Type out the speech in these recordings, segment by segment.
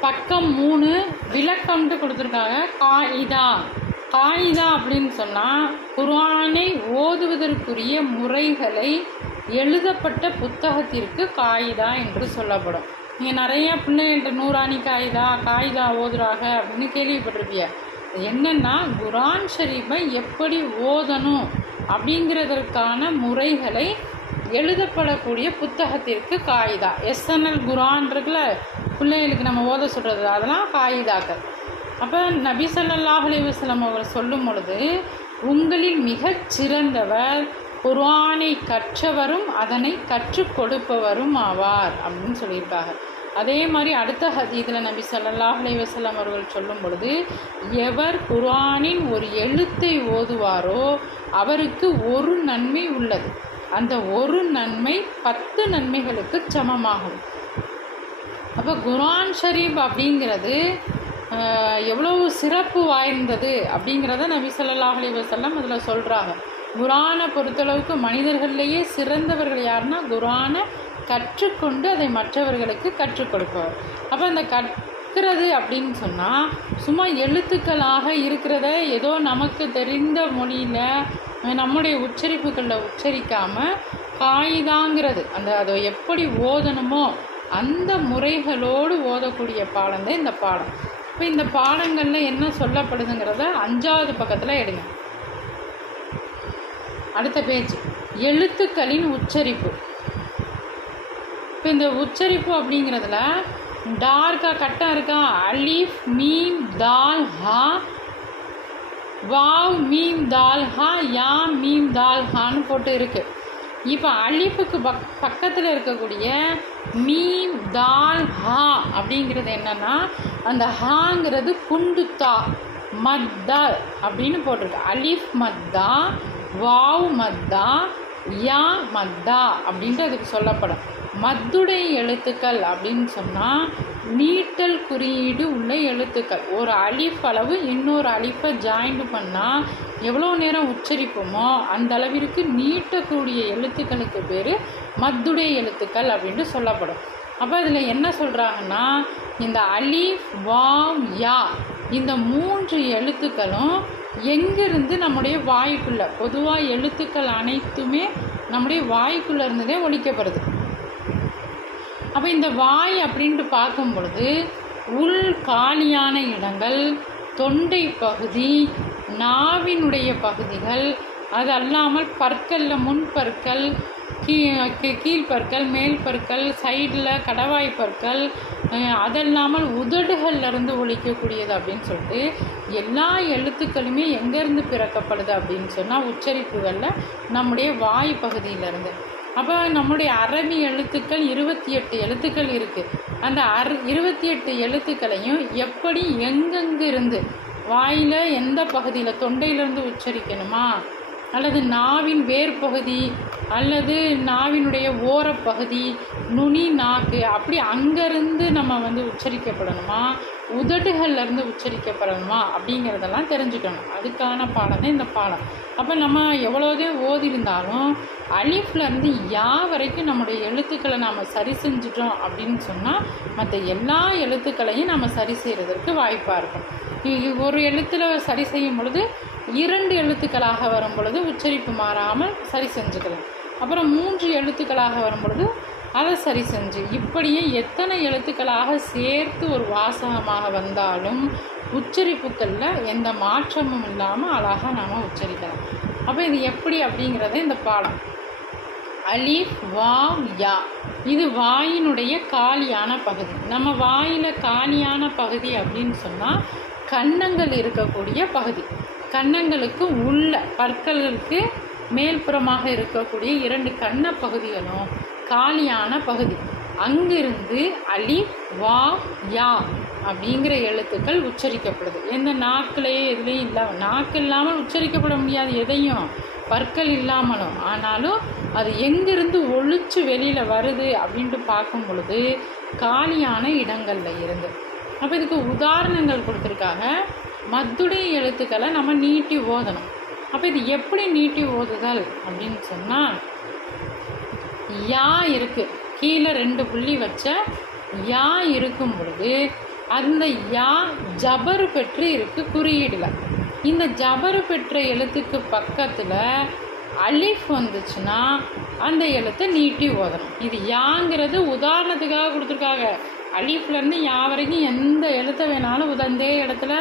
பக்கம் மூணு விளக்கம்ட்டு கொடுத்துருக்காங்க. காயிதா. காயிதா அப்படின்னு சொன்னால் குர்ஆனை ஓதுவதற்குரிய முறைகளை எழுதப்பட்ட புத்தகத்திற்கு காயிதா என்று சொல்லப்படும். நீங்கள் நிறையா பிள்ளைகள்கிட்ட நூறாணி காயிதா காயிதா ஓதுறாக அப்படின்னு கேள்விப்பட்டிருப்பீங்க என்னென்னா குரான் ஷரீஃபை எப்படி ஓதணும் அப்படிங்கிறதற்கான முறைகளை எழுதப்படக்கூடிய புத்தகத்திற்கு காயிதா. எஸ்என்எல் குரான் இருக்குல்ல பிள்ளைகளுக்கு நம்ம ஓத சொல்கிறது அதெல்லாம் காயிதாக்கள். அப்போ நபி ஸல்லல்லாஹு அலைஹி அவர் சொல்லும் பொழுது உங்களில் மிகச் சிறந்தவர் குர்ஆனை கற்றவரும் அதனை கற்றுக் கொடுப்பவரும் ஆவார் அப்படின்னு சொல்லியிருக்காங்க. அதே மாதிரி அடுத்த ஹதீதில் நபி ஸல்லல்லாஹு அலைஹி அவர்கள் சொல்லும் பொழுது எவர் குர்ஆனின் ஒரு எழுத்தை ஓதுவாரோ அவருக்கு ஒரு நன்மை உள்ளது. அந்த ஒரு நன்மை பத்து நன்மைகளுக்கு சமமாகும். அப்போ குர்ஆன் ஷரீப் அப்படிங்கிறது எவ்வளவு சிறப்பு வாய்ந்தது அப்படிங்கிறத நபி ஸல்லல்லாஹு அலைஹி அதில் சொல்கிறாங்க குரானை பொறுத்தளவுக்கு மனிதர்கள்லேயே சிறந்தவர்கள் யாருன்னா குரானை கற்றுக்கொண்டு அதை மற்றவர்களுக்கு கற்றுக் கொடுப்பவர். அப்போ அந்த கற்கிறது அப்படின்னு சொன்னால் சும்மா எழுத்துக்களாக இருக்கிறத ஏதோ நமக்கு தெரிந்த மொழியில் நம்முடைய உச்சரிப்புகளில் உச்சரிக்காமல் காயிதாங்கிறது. அந்த அதை எப்படி ஓதணுமோ அந்த முறைகளோடு ஓதக்கூடிய பாடம் தான் இந்த பாடம். இப்போ இந்த பாடங்களில் என்ன சொல்லப்படுதுங்கிறத அஞ்சாவது பக்கத்தில் எடுங்க. அடுத்த பேஜ் எழுத்துக்களின் உச்சரிப்பு. இப்போ இந்த உச்சரிப்பு அப்படிங்கிறதுல டார்க்கா கட்டாக இருக்கா? அலிஃப் மீம் தால் ஹா வாவ் மீம் தால் ஹா யா மீம் தால் ஹான்னு போட்டு இருக்கு. இப்போ அலிஃபுக்கு பக் பக்கத்தில் இருக்கக்கூடிய மீம் தால் ஹா அப்படிங்கிறது என்னன்னா அந்த ஹாங்கிறது குண்டுத்தா மத்தா அப்படின்னு போட்டிருக்கு. அலிஃப் மத்தா வாவ் மத்தா யா மத்தா அப்படின்ட்டு அதுக்கு சொல்லப்படும். மத்துடைய எழுத்துக்கள் அப்படின்னு சொன்னால் நீட்டல் குறியீடு உள்ள எழுத்துக்கள். ஒரு அலிஃப் அளவு இன்னொரு அலிஃபை ஜாயின் பண்ணால் எவ்வளோ நேரம் உச்சரிப்போமோ அந்த அளவிற்கு நீட்டக்கூடிய எழுத்துக்களுக்கு பேர் மத்துடைய எழுத்துக்கள் அப்படின்ட்டு சொல்லப்படும். அப்போ இதில் என்ன சொல்கிறாங்கன்னா இந்த அலிஃப் வாவ் யா இந்த மூன்று எழுத்துக்களும் எங்கிருந்து நம்முடைய வாய்க்குள்ள பொதுவாக எழுத்துக்கள் அனைத்துமே நம்முடைய வாய்க்குள்ளே இருந்ததே ஒழிக்கப்படுது. அப்போ இந்த வாய் அப்படின்ட்டு பார்க்கும் பொழுது உள் காலியான இடங்கள் தொண்டை பகுதி நாவினுடைய பகுதிகள் அது அல்லாமல் பற்களில் முன்பற்கள் கீ கீ- கீழ்ப்பற்கள் மேல் பற்கள் சைடில் கடவாய் பற்கள் அது அதல்லாமல் உதடுகள்லேருந்து ஒழிக்கக்கூடியது அப்படின்னு சொல்லிட்டு எல்லா எழுத்துக்களுமே எங்கேருந்து பிறக்கப்படுது அப்படின்னு சொன்னால் உச்சரிப்புகளில் நம்முடைய வாய் பகுதியிலேருந்து. அப்போ நம்முடைய அரபி எழுத்துக்கள் இருபத்தி எட்டு எழுத்துக்கள் இருக்குது அந்த அர் இருபத்தி எட்டு எழுத்துக்களையும் எப்படி எங்கெங்கிருந்து வாயில் எந்த பகுதியில் தொண்டையிலேருந்து உச்சரிக்கணுமா? அல்லது நாவின் வேர் பகுதி அல்லது நாவினுடைய ஓரப்பகுதி நுனி நாக்கு அப்படி அங்கேருந்து நம்ம வந்து உச்சரிக்கப்படணுமா? உதடுகள்லேருந்து உச்சரிக்கப்படணுமா? அப்படிங்கிறதெல்லாம் தெரிஞ்சுக்கணும். அதுக்கான பாடம் தான் இந்த பாடம். அப்போ நம்ம எவ்வளோதே ஓதிருந்தாலும் அலிஃப்லேருந்து யா வரைக்கும் நம்முடைய எழுத்துக்களை நாம் சரி செஞ்சிட்டோம் அப்படின்னு சொன்னால் மற்ற எல்லா எழுத்துக்களையும் நம்ம சரி செய்கிறதுக்கு வாய்ப்பாக இருக்கும். ஒரு எழுத்தில் சரி செய்யும் பொழுது இரண்டு எழுத்துக்களாக வரும் பொழுது உச்சரிப்பு மாறாமல் சரி செஞ்சுக்கலாம். அப்புறம் மூன்று எழுத்துக்களாக வரும் பொழுது அதை சரி செஞ்சு. இப்படியே எத்தனை எழுத்துக்களாக சேர்த்து ஒரு வாசகமாக வந்தாலும் உச்சரிப்புக்களில் எந்த மாற்றமும் இல்லாமல் அழகாக நாம் உச்சரிக்கலாம். அப்போ இது எப்படி அப்படிங்கிறத இந்த பாடம். அலிஃப் வாவ் யா. இது வாயினுடைய காலியான பகுதி. நம்ம வாயில் காலியான பகுதி அப்படின்னு சொன்னால் கன்னங்கள் இருக்கக்கூடிய பகுதி. கன்னங்களுக்கு உள்ள பற்களுக்கு மேல்புறமாக இருக்கக்கூடிய இரண்டு கன்ன பகுதிகளும் காலியான பகுதி. அங்கிருந்து அலி வா யா அப்படிங்கிற எழுத்துக்கள் உச்சரிக்கப்படுது. எந்த நாக்குலேயே எதுலேயும் இல்லாமல் நாக்கு இல்லாமல் உச்சரிக்கப்பட முடியாது எதையும். பற்கள் இல்லாமலும். ஆனாலும் அது எங்கிருந்து ஒழிச்சு வெளியில் வருது அப்படின்ட்டு பார்க்கும் பொழுது காலியான இடங்களில் இருந்து. அப்போ இதுக்கு உதாரணங்கள் கொடுத்துருக்காங்க. மத்துடைய எழுத்துக்களை நம்ம நீட்டி ஓதணும். அப்போ இது எப்படி நீட்டி ஓதுதல் அப்படின்னு சொன்னால் யா இருக்குது கீழே ரெண்டு புள்ளி வச்ச யா இருக்கும் பொழுது அந்த யா ஜபரு பெற்று இருக்கு குறியீடில். இந்த ஜபரு பெற்ற எழுத்துக்கு பக்கத்தில் அலிஃப் வந்துச்சுன்னா அந்த எழுத்தை நீட்டி ஓதணும். இது யாங்கிறது உதாரணத்துக்காக கொடுத்துருக்காங்க. அலிஃப்லேருந்து யா வரைக்கும் எந்த எழுத்தை வேணாலும் உதந்தே இடத்துல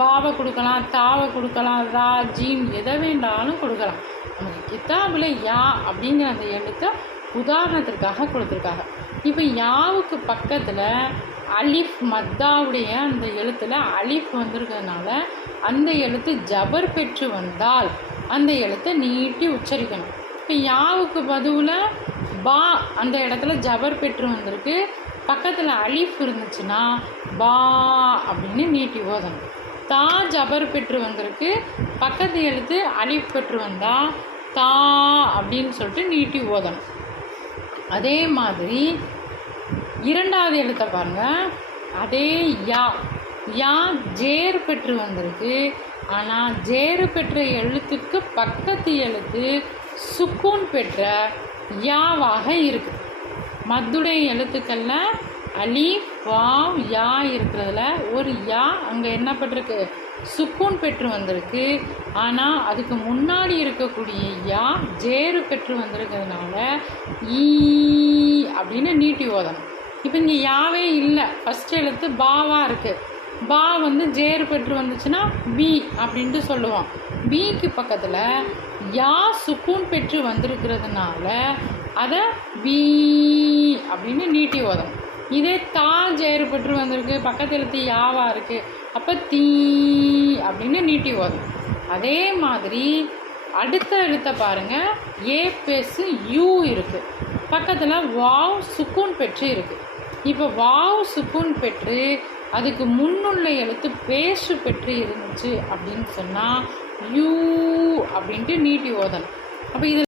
பாவை கொடுக்கலாம் தாவை கொடுக்கலாம் ரா ஜீன் எதை வேண்டாலும் கொடுக்கலாம். நமக்கு கித்தாபில் யா அப்படிங்கிற அந்த எழுத்தை உதாரணத்திற்காக கொடுத்துருக்காங்க. இப்போ யாவுக்கு பக்கத்தில் அலிஃப் மத்தாவுடைய அந்த எழுத்தில் அலிஃப் வந்திருக்கிறதுனால அந்த எழுத்து ஜபர் பெற்று வந்தால் அந்த எழுத்தை நீட்டி உச்சரிக்கணும். இப்போ யாவுக்கு பதிவில் பா அந்த இடத்துல ஜபர் பெற்று வந்திருக்கு. பக்கத்தில் அலிஃப் இருந்துச்சுன்னா பா அப்படின்னு நீட்டி ஓதணும். தா ஜபர் பெற்று வந்திருக்கு. பக்கத்து எழுத்து அலிஃப் பெற்று வந்தால் தா அப்படின்னு சொல்லிட்டு நீட்டி ஓதணும். அதே மாதிரி இரண்டாவது எழுத்தை பாருங்கள் அதே யா யா ஜேர் பெற்று வந்திருக்கு. ஆனால் ஜேரு பெற்ற எழுத்துக்கு பக்கத்து எழுத்து சுக்கூன் பெற்ற யாவாக இருக்குது மத்துடைய எழுத்துக்கள்ல அலிஃப் வாவ் யா இருக்கிறதுல ஒரு யா அங்கே என்ன பெற்றிருக்கு சுக்கூன் பெற்று வந்திருக்கு. ஆனால் அதுக்கு முன்னாடி இருக்கக்கூடிய யா ஜேரு பெற்று வந்திருக்கிறதுனால ஈ அப்படின்னு நீட்டி ஓதணும். இப்போ இங்கே யாவே இல்லை. ஃபஸ்ட் எழுத்து பாவாக இருக்குது பா வந்து ஜேரு பெற்று வந்துச்சுன்னா பி அப்படின்ட்டு சொல்லுவோம். பிக்கு பக்கத்தில் யா சுக்கூன் பெற்று வந்திருக்கிறதுனால அதை பி அப்படின்னு நீட்டி ஓதணும். இதே தா ஜேரு பெற்று வந்திருக்கு பக்கத்து எழுத்து யாவா இருக்குது அப்போ தீ அப்படின்னு நீட்டி ஓதணும் அதே மாதிரி அடுத்த எழுத்தை பாருங்க. ஏ பெஸ் யூ இருக்குது பக்கத்தில் வாவ் சுக்கூன் பெற்று இருக்குது இப்போ வாவ் சுக்கூன் பெற்று அதுக்கு முன்னுள்ள எழுத்து பேசு பெற்று இருந்துச்சு அப்படின்னு சொன்னால் யூ அப்படின்ட்டு நீட்டி ஓதணும். அப்போ இது